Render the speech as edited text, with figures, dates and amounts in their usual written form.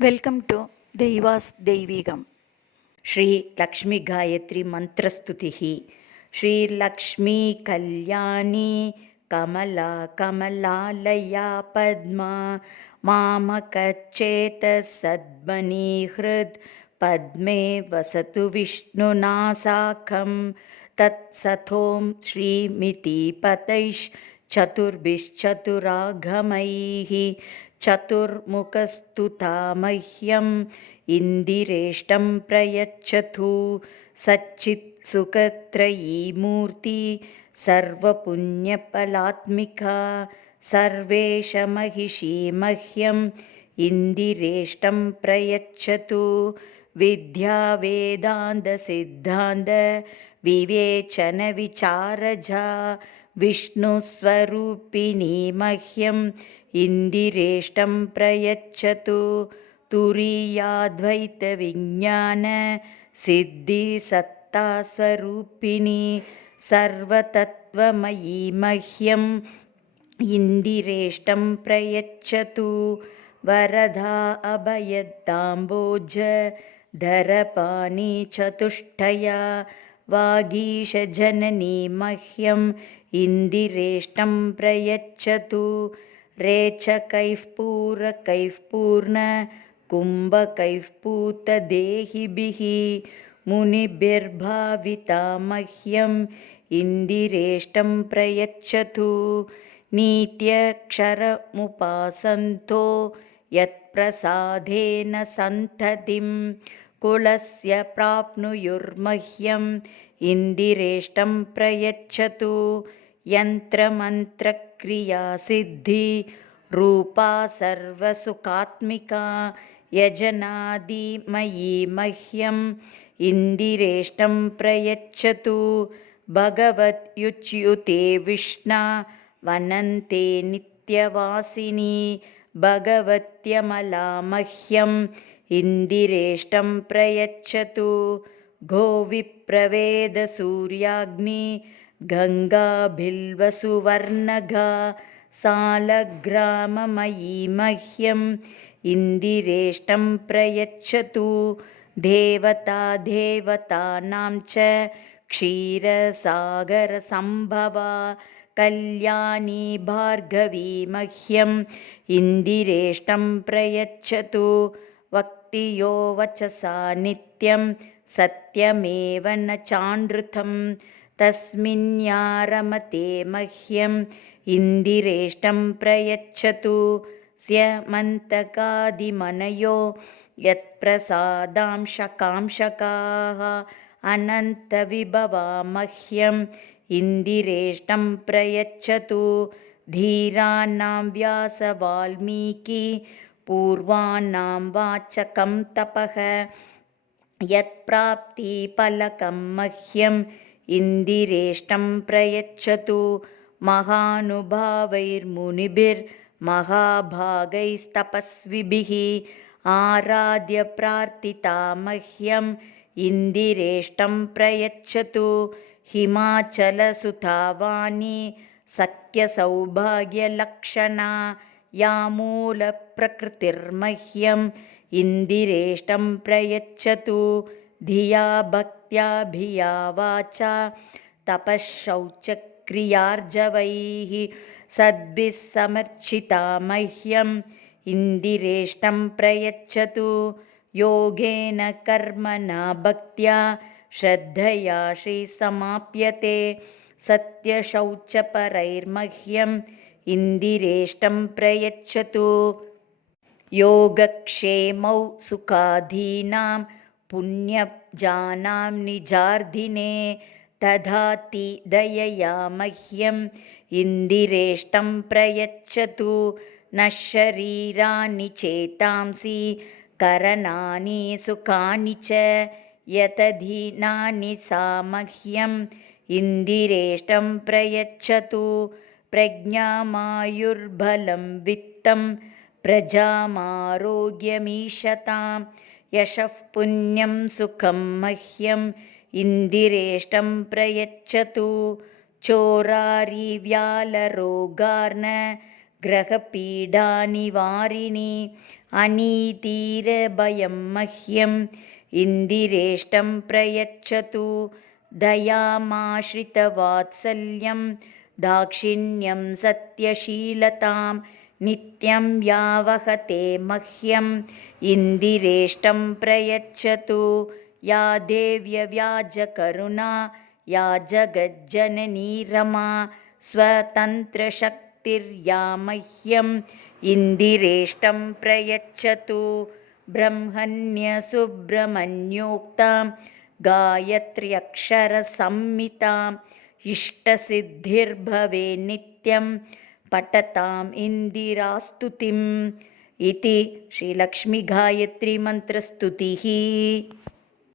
Welcome to ದೈವಾಸ್ ದೈವಿಗಂ. ಶ್ರೀ ಲಕ್ಷ್ಮೀ ಗಾಯತ್ರಿ ಮಂತ್ರಸ್ತುತಿ. ಶ್ರೀ ಲಕ್ಷ್ಮೀ ಕಲ್ಯಾಣಿ ಕಮಲಾ ಕಮಲಾಲಯ ಪದ್ಮಾ ಮಾಮಕಚ್ಚೇತ ಸದ್ಮನಿ ಹೃದ್ ಪದ್ಮೇ ವಸತು ವಿಷ್ಣುನಾ ಸಾಕಂ ತತ್ಸಥೋಂ ಶ್ರೀಮಿತಿ ಪತೈಶ್ ಚತುರ್ಭಿಶ್ಚತುರಾಗಮೈಃ ಚತುರ್ಮುಖಸ್ತುತಾ ಮಹ್ಯಂ ಇಂದಿರೇಷ್ಟಂ ಪ್ರಯಚ್ಛತು ಸಚ್ಚಿತ್ ಸುಖತ್ರಯೀ ಮೂರ್ತಿ ಸರ್ವಪುಣ್ಯಫಲಾತ್ಮಿಕಾ ಸರ್ವೇಶ ಮಹಿಷಿ ಮಹ್ಯಂ ಇಂದಿರೇಷ್ಟಂ ಪ್ರಯಚ್ಛತು ವಿದ್ಯಾ ವೇದಾಂತ ಸಿದ್ಧಾಂತ ವಿವೇಚನ ವಿಚಾರಜಾ ವಿಷ್ಣು ಸ್ವರೂಪಿಣಿ ಮಹ್ಯಂ ಇಂದಿರೇಷ್ಟಂ ಪ್ರಯಚ್ಛತು ತುರೀಯಾದ್ವೈತ ವಿಜ್ಞಾನ ಸಿದ್ಧಿ ಸತ್ತಾ ಸ್ವರೂಪಿಣಿ ಸರ್ವತತ್ವಮಯೀ ಮಹ್ಯಂ ಇಂದಿರೇಷ್ಟಂ ಪ್ರಯಚ್ಛತು ವರದಾ ಅಭಯದಾಂಬೋಜ ಧರಪಾಣಿ ಚತುಷ್ಟಯ ವಾಗೀಶ ಜನನಿ ಮಹ್ಯಂ ಇಂದಿರೇಷ್ಟಂ ಪ್ರಯಚ್ಛತು ರೇಚಕೈಃ ಪೂರಕೈಃ ಪೂರ್ಣ ಕುಂಭಕೈಃ ಪೂತದೇಹಿಭಿಃ ಮುನಿಭಿರ್ಭಾವಿತಾ ಮಹ್ಯಂ ಇಂದಿರೇಷ್ಟಂ ಪ್ರಯಚ್ಛತು ನೀತ್ಯಕ್ಷರಮುಪಾಸಂತೋ ಯತ್ಪ್ರಸಾದೇನ ಸಂತತಿಂ ಕುಲಸ್ಯ ಪ್ರಾಪ್ನುಯುರ್ಮಹ್ಯಂ ಇಂದಿರೇಷ್ಟಂ ಪ್ರಯಚ್ಛತು ಯಂತ್ರಮಂತ್ರಕ್ರಿಯಾ ಸಿದ್ಧಿ ರೂಪಾ ಸರ್ವಸುಖಾತ್ಮಿಕಾ ಯಜನಾದಿಮಯೀ ಮಹ್ಯಂ ಇಂದಿರೇಷ್ಟಂ ಪ್ರಯಚ್ಛತು ಭಗವತ್ಯುಚ್ಯುತೆ ವಿಷ್ಣಾ ವನಂತೆ ನಿತ್ಯವಾಸಿನಿ ಭಗವತ್ಯಮಲಾ ಮಹ್ಯಂ ಇಂದಿರೇಷ್ಟಂ ಪ್ರಯಚ್ಛತು ಗೋವಿಪ್ರವೇದ ಸೂರ್ಯಾಗ್ನಿ ಗಂಗಾ ಬಿಲ್ವಸುವರ್ಣಘಾ ಸಾಲಗ್ರಾಮಮಯೀ ಮಹ್ಯಂ ಇಂದಿರೇಷ್ಟಂ ಪ್ರಯಚ್ಛತು ದೇವತಾ ದೇವತಾನಾಂ ಚ ಕ್ಷೀರಸಾಗರ ಸಂಭವಾ ಕಲ್ಯಾಣಿ ಭಾರ್ಗವಿ ಮಹ್ಯಂ ಇಂದಿರೇಷ್ಟಂ ಪ್ರಯಚ್ಛತು ವಕ್ತಿಯೋ ವಚಸಾ ನಿತ್ಯಂ ಸತ್ಯಮೇವ ನ ಚಾನೃತಂ ತಸ್ಮಿನ್ಯಾರಮತೆ ಮಹ್ಯಂ ಇಂದಿರೇಷ್ಟಂ ಪ್ರಯಚ್ಛತು ಸ್ಯಮಂತಕಾದಿಮನಯೋ ಯತ್ಪ್ರಸಾದಾಂಶಕಾಂಶಕಾಃ ಅನಂತವಿಭವಾ ಮಹ್ಯಂ ಇಂದಿರೇಷ್ಟಂ ಪ್ರಯಚ್ಛತು ಧೀರಾಣಾಂ ವ್ಯಾಸವಾಲ್ಮೀಕಿ ಪೂರ್ವಾಣಾಂ ವಾಚಕಂ ತಪಃ ಯತ್ಪ್ರಾಪ್ತಿಫಲಕಂ ಮಹ್ಯಂ ಇಂದಿರೇಷ್ಟಂ ಪ್ರಯಚ್ಛತು ಮಹಾನುಭಾವೈರ್ಮುನಿಭಿರ್ಮಹಾಭಾಗೈಸ್ತಪಸ್ವಿಭಿಃ ಆರಾಧ್ಯ ಪ್ರಾರ್ಥಿತಾ ಮಹ್ಯಂ ಇಂದಿರೇಷ್ಟಂ ಪ್ರಯಚ್ಛತು ಹಿಮಾಚಲಸುತಾ ವಾಣಿ ಸಖ್ಯಸೌಭಾಗ್ಯಲಕ್ಷಣಾ ಯಾ ಮೂಲಪ್ರಕೃತಿರ್ಮಹ್ಯಂ ಇಂದಿರೇಷ್ಟಂ ಪ್ರಯಚ್ಛತು ಧಿಯಾ ಭಕ್ತ್ಯಾಭಿಯಾ ವಾಚಾ ತಪಃಶೌಚಕ್ರಿಯಾರ್ಜವೈಃ ಸದ್ಭಿಃ ಸಮರ್ಚಿತಾ ಮಹ್ಯಂ ಇಂದಿರೇಷ್ಟಂ ಪ್ರಯಚ್ಛತು ಯೋಗೇನ ಕರ್ಮಣಾ ಭಕ್ತ್ಯಾ ಶ್ರದ್ಧಯಾ ಶ್ರೀಸಮಾಪ್ಯತೆ ಸತ್ಯಶೌಚಪರೈರ್ಮಹ್ಯಂ ಇಂದಿರೇಷ್ಟಂ ಪ್ರಯಚ್ಛತು ಯೋಗಕ್ಷೇಮೌ ಸುಖಾಧೀನಾಂ ಪುಣ್ಯಜಾನಾಂ ನಿಜಾರ್ಧಿನೇ ದಧಾತಿ ದಯಯಾ ಮಹ್ಯಂ ಇಂದಿರೇಷ್ಟಂ ಪ್ರಯಚ್ಛತು ನ ಶರೀರಾಣಿ ಚೇತಾಂಸಿ ಕರಣಾನಿ ಸುಖಾನಿ ಚ ಯತಧೀನಾನಿ ಸಾ ಮಹ್ಯಂ ಇಂದಿರೇಷ್ಟಂ ಪ್ರಯಚ್ಛತು ಪ್ರಜ್ಞಾಮಾಯುರ್ಬಲಂ ವಿತ್ತಂ ಪ್ರಜಾಮಾರೋಗ್ಯಮೀಶತಾಂ ಯಶಃ ಪುಣ್ಯಂ ಸುಖಂ ಮಹ್ಯಂ ಇಂದಿರೇಷ್ಟಂ ಪ್ರಯಚ್ಛತು ಚೋರಾರಿವ್ಯಾಲರೋಗಾರ್ನ ग्रहपीडानिवारिणी अनीतिरभयं मह्यम् इन्दिरेष्टं प्रयच्छतु दयामाश्रितवात्सल्यं दाक्षिण्यं सत्यशीलतां नित्यं यावहते मह्यम् इन्दिरेष्टं प्रयच्छतु या देव्यव्याजकरुणा या जगज्जननी रमा स्वतन्त्रशक्तिर्या मह्यम् इन्दिरेष्टं प्रयच्छतु ब्रह्मण्यसुब्रह्मण्योक्तां गायत्र्यक्षरसंहिताम् इष्टसिद्धिर्भवे नित्यं पठताम् इन्दिरास्तुतिम् इति श्रीलक्ष्मीगायत्रीमन्त्रस्तुतिः।